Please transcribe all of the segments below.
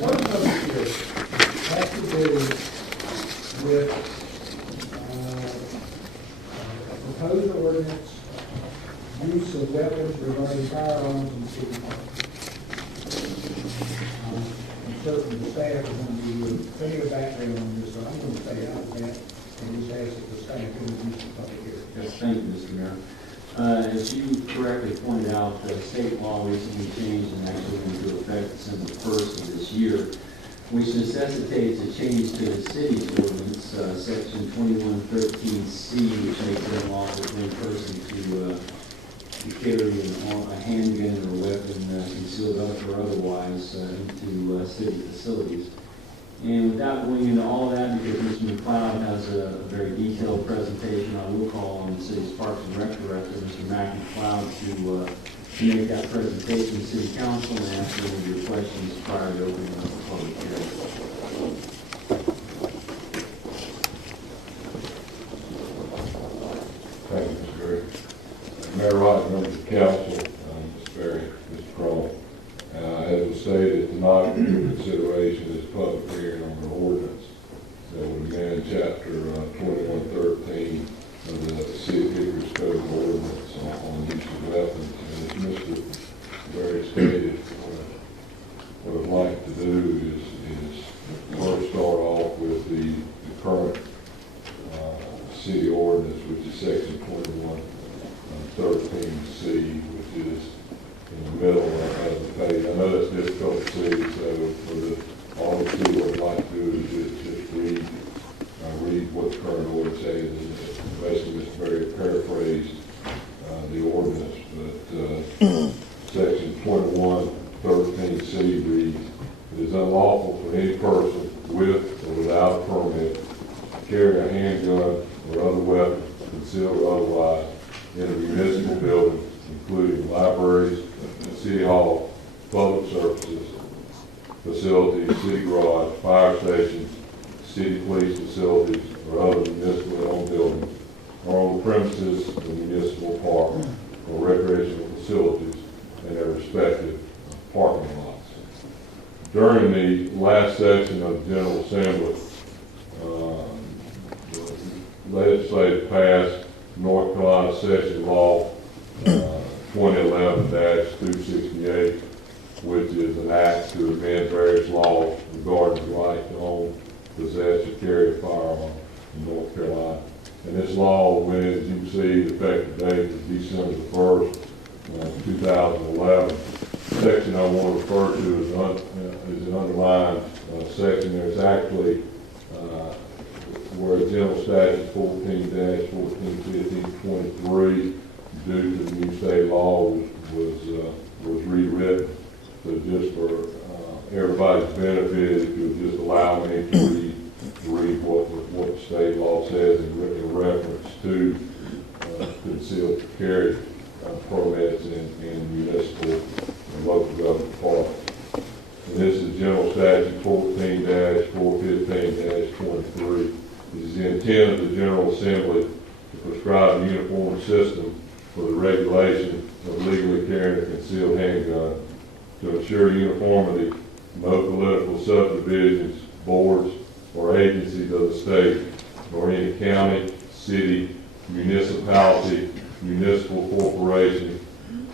One public hearing has to do with proposed ordinance, use of weapons regarding firearms in city parks. I'm certain the staff is going to give you plenty of background on this, so I'm going to stay out of that and just ask that the staff introduce the public hearing. Yes, thank you, Mr. Mayor. As you correctly pointed out, the state law recently changed and actually went into effect December 1st of this year, which necessitates a change to the city's ordinance, section 2113C, which makes it unlawful for any person to carry a handgun or weapon concealed or otherwise into city facilities. And without going into all of that, because Mr. McLeod has a very detailed presentation, I will call on the city's Parks and Rec Director, Mr. Mac McLeod, to make that presentation to City Council and answer any of your questions prior to opening up the public hearing. Thank you, Mr. Gary. Mayor Wright, members of council, Mr. Berry, Mr. Crowell. As was stated, tonight we do consideration is public hearing on the ordinance that would amend chapter 2113 of the City of Hickory's Code of Ordinance on use of weapons. And as Mr. Berry stated, what I'd like to do is first start off with the current city ordinance, which is section 2113C, which is in the middle of the page. I know that's difficult to see, so for all the two, what I'd like to do is just read what the current ordinance says. And basically, Mr. Berry paraphrased the ordinance, but section 2113C reads, "It is unlawful for any person with or without a permit to carry a handgun or other weapon, concealed or otherwise, in a municipal building, including libraries, city hall, public services, facilities, city garage, fire stations, city police facilities, or other municipally owned buildings, or on the premises of municipal park or recreational facilities in their respective parking lots." During the last session of the General Assembly, the legislature passed North Carolina Session Law 2011-268, which is an act to amend various laws regarding the right to own, possess, or carry a firearm in North Carolina. And this law went in, as you can see, the effective date is December 1st, 2011. The section I want to refer to is an underlined section. There's actually where General Statutes 14-1415-23, due to the new state law, was rewritten. So just for everybody's benefit, if you would just allow me to read what the state law says in reference to concealed carry permits in municipal and local government departments. And this is General Statute 14-415-23. It is the intent of the General Assembly to prescribe a uniform system for the regulation of legally carrying a concealed handgun, to ensure uniformity. No political subdivisions, boards, or agencies of the state, nor any county, city, municipality, municipal corporation,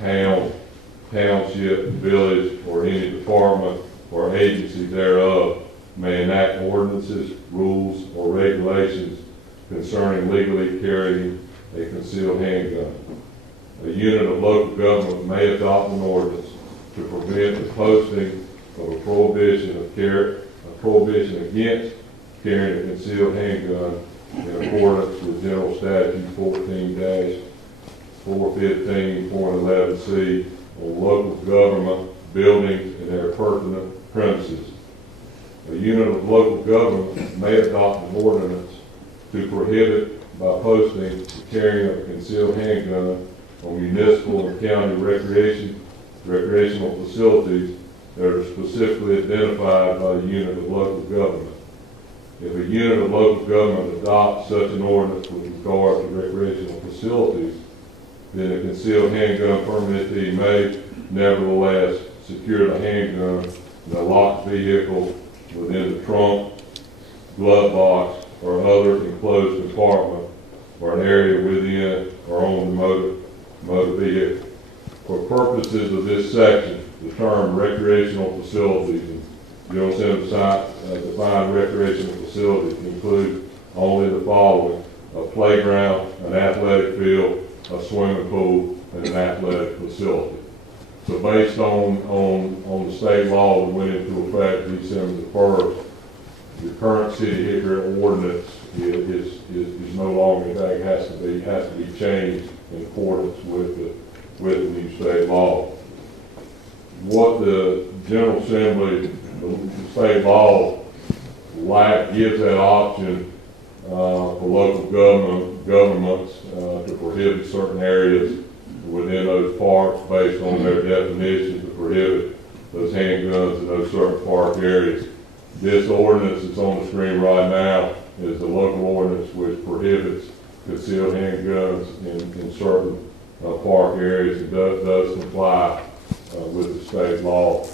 town, township, village, or any department or agency thereof may enact ordinances, rules, or regulations concerning legally carrying a concealed handgun. A unit of local government may adopt an ordinance to prevent the posting of a prohibition against carrying a concealed handgun in accordance with General Statute 14-415.11c on local government buildings and their pertinent premises. A unit of local government may adopt an ordinance to prohibit by posting the carrying of a concealed handgun on municipal and county recreational facilities that are specifically identified by the unit of local government. If a unit of local government adopts such an ordinance with regard to recreational facilities, then a concealed handgun permittee may nevertheless secure the handgun in a locked vehicle within the trunk, glove box, or other enclosed compartment, or an area within or on the motor vehicle. For purposes of this section, the term recreational facilities and General Assembly defined recreational facilities include only the following: a playground, an athletic field, a swimming pool, and an athletic facility. So based on the state law that went into effect December the 1st, the current City of Hickory ordinance is no longer, in fact, has to be changed in accordance with the new state law. What the General Assembly, the state law, gives that option for local governments to prohibit certain areas within those parks based on their definitions to prohibit those handguns in those certain park areas. This ordinance that's on the screen right now is the local ordinance which prohibits concealed handguns in certain park areas and does comply with the state law.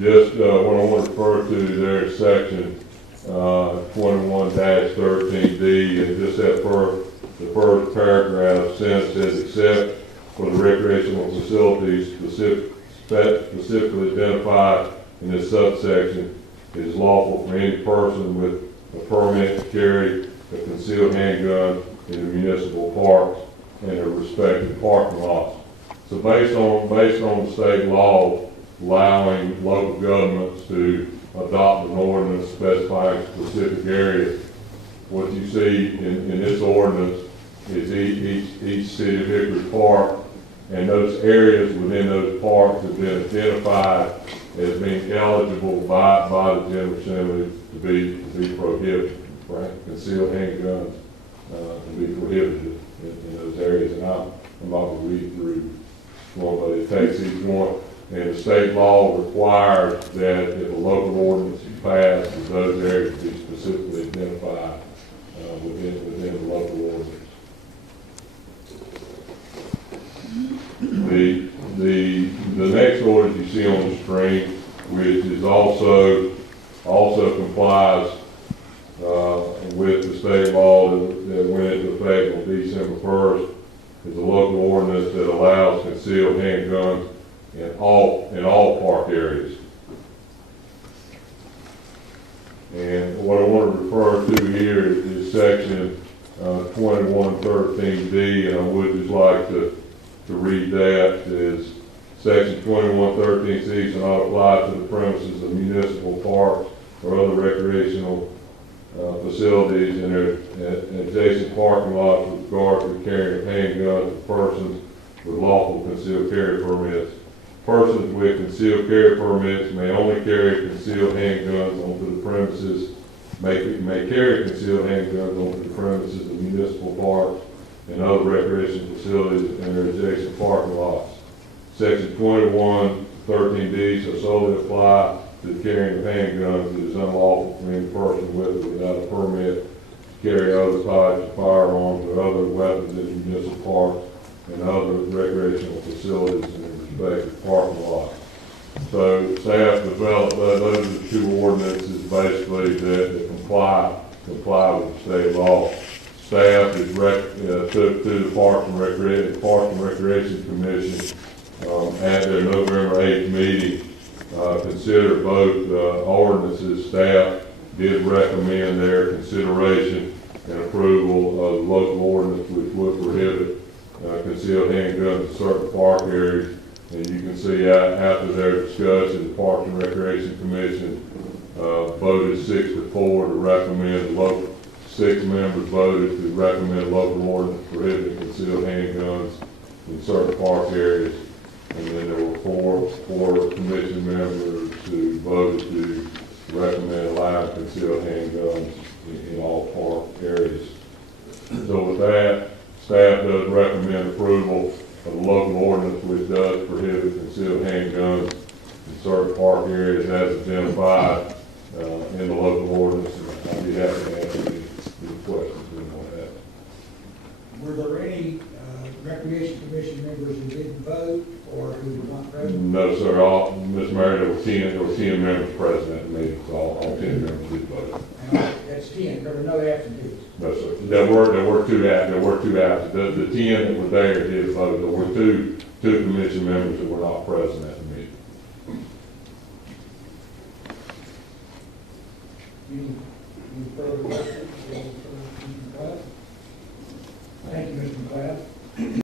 Just what I want to refer to there is section 21-13D, and just that the first paragraph says, except for the recreational facilities specifically identified in this subsection, it is lawful for any person with a permit to carry a concealed handgun in the municipal parks and their respective parking lots. So based on the state law allowing local governments to adopt an ordinance specifying specific areas, what you see in this ordinance is each City of Hickory park, and those areas within those parks have been identified as being eligible by the General Assembly to be prohibited. Right? Concealed handguns to be prohibited in those areas, and I'm not going to read through one, but it takes each one. And the state law requires that if a local ordinance is passed, that those areas be specifically identified within the local ordinance. The next ordinance you see on the screen, which is also complies with the state law that went into effect on December 1st, is a local ordinance that allows concealed handguns in all park areas. And what I want to refer to here is section 2113D, and I would just like to read that. Is section 2113C shall not apply to the premises of municipal parks or other recreational facilities and their adjacent parking lots with regard to carrying of handguns to persons with lawful concealed carry permits. Persons with concealed carry permits may only carry concealed handguns onto the premises, may carry concealed handguns onto the premises of municipal parks and other recreational facilities and their adjacent parking lots. Section 2113D shall solely apply to the carrying of handguns. It is unlawful for any person with or without a permit to carry other types of firearms or other weapons in municipal parks and other recreational facilities in their respective parking lots. So staff developed those are the two ordinances basically that comply with the state law. Staff is took to the Parks and Recreation Commission at their November 8th meeting, considered both ordinances. Staff did recommend their consideration and approval of the local ordinance which would prohibit concealed handguns in certain park areas. And you can see after their discussion, the Parks and Recreation Commission voted 6-4 to recommend the local. 6 members voted to recommend local ordinance prohibiting concealed handguns in certain park areas. And then there were four commission members who voted to recommend allowing concealed handguns in all park areas. So with that, staff does recommend approval of the local ordinance which does prohibit concealed handguns in certain park areas as identified in the local ordinance. And I'd be happy to answer any questions we might have. Were there any Recreation Commission members who didn't vote or who were not present? No, sir, all, Ms. Mary, there were 10 members present at the meeting, so all 10 members did vote. And that's 10, there were no absentees. No, sir. There were two absent. The 10 that were there did vote. There were two commission members that were not present at the meeting. Any further questions? Thank you, Mr. McLeod.